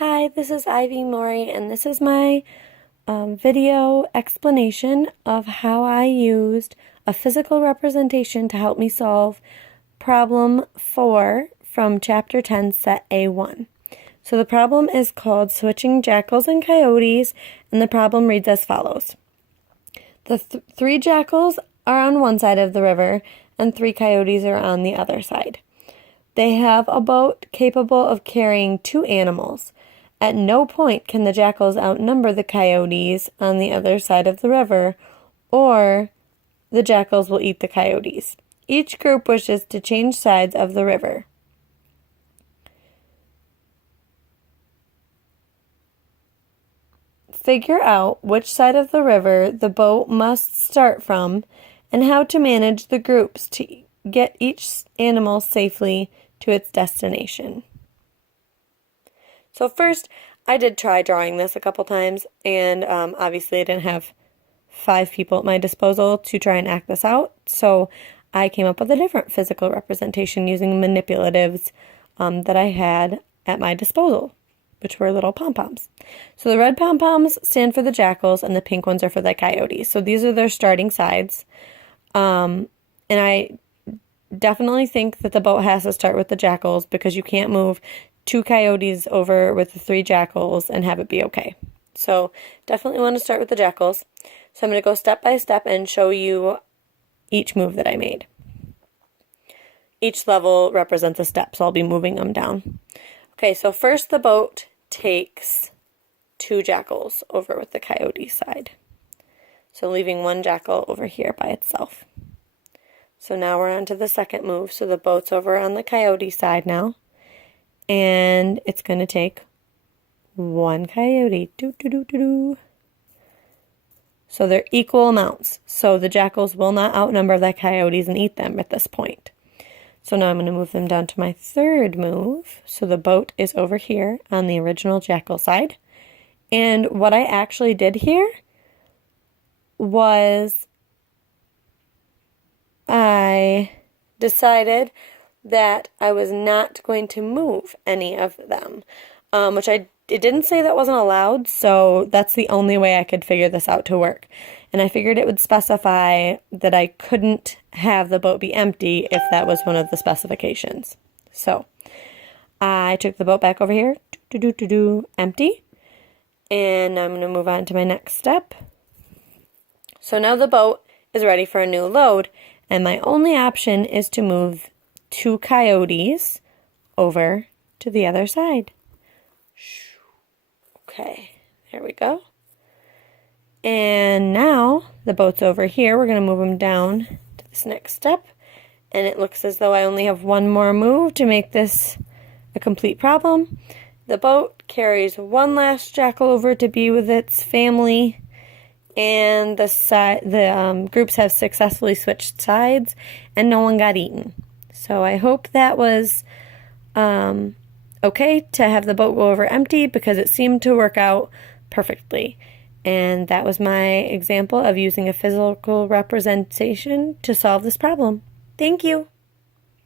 Hi, this is Ivy Mori, and this is my video explanation of how I used a physical representation to help me solve problem 4 from Chapter 10, Set A1. So the problem is called Switching Jackals and Coyotes, and the problem reads as follows. The three jackals are on one side of the river, and 3 coyotes are on the other side. They have a boat capable of carrying 2 animals. At no point can the jackals outnumber the coyotes on the other side of the river, or the jackals will eat the coyotes. Each group wishes to change sides of the river. Figure out which side of the river the boat must start from and how to manage the groups to get each animal safely to its destination. So first, I did try drawing this a couple times, and obviously I didn't have 5 people at my disposal to try and act this out, so I came up with a different physical representation using manipulatives that I had at my disposal, which were little pom-poms. So the red pom-poms stand for the jackals, and the pink ones are for the coyotes. So these are their starting sides, and I definitely think that the boat has to start with the jackals because you can't move 2 coyotes over with the 3 jackals and have it be okay. So definitely want to start with the jackals. So I'm going to go step by step and show you each move that I made. Each level represents a step, so I'll be moving them down. Okay, so first the boat takes 2 jackals over with the coyote side. So leaving 1 jackal over here by itself. So now we're on to the second move. So the boat's over on the coyote side now. And it's going to take 1 coyote. So they're equal amounts. So the jackals will not outnumber the coyotes and eat them at this point. So now I'm going to move them down to my third move. So the boat is over here on the original jackal side. And what I actually did here was I decided that I was not going to move any of them, it didn't say that wasn't allowed, so that's the only way I could figure this out to work. And I figured it would specify that I couldn't have the boat be empty if that was one of the specifications. So I took the boat back over here, empty, and I'm going to move on to my next step. So now the boat is ready for a new load, and my only option is to move 2 coyotes over to the other side. Okay, there we go. And now the boat's over here. We're going to move them down to this next step. And it looks as though I only have 1 more move to make this a complete problem. The boat carries 1 last jackal over to be with its family. And the groups have successfully switched sides, and no one got eaten. So I hope that was okay to have the boat go over empty because it seemed to work out perfectly. And that was my example of using a physical representation to solve this problem. Thank you.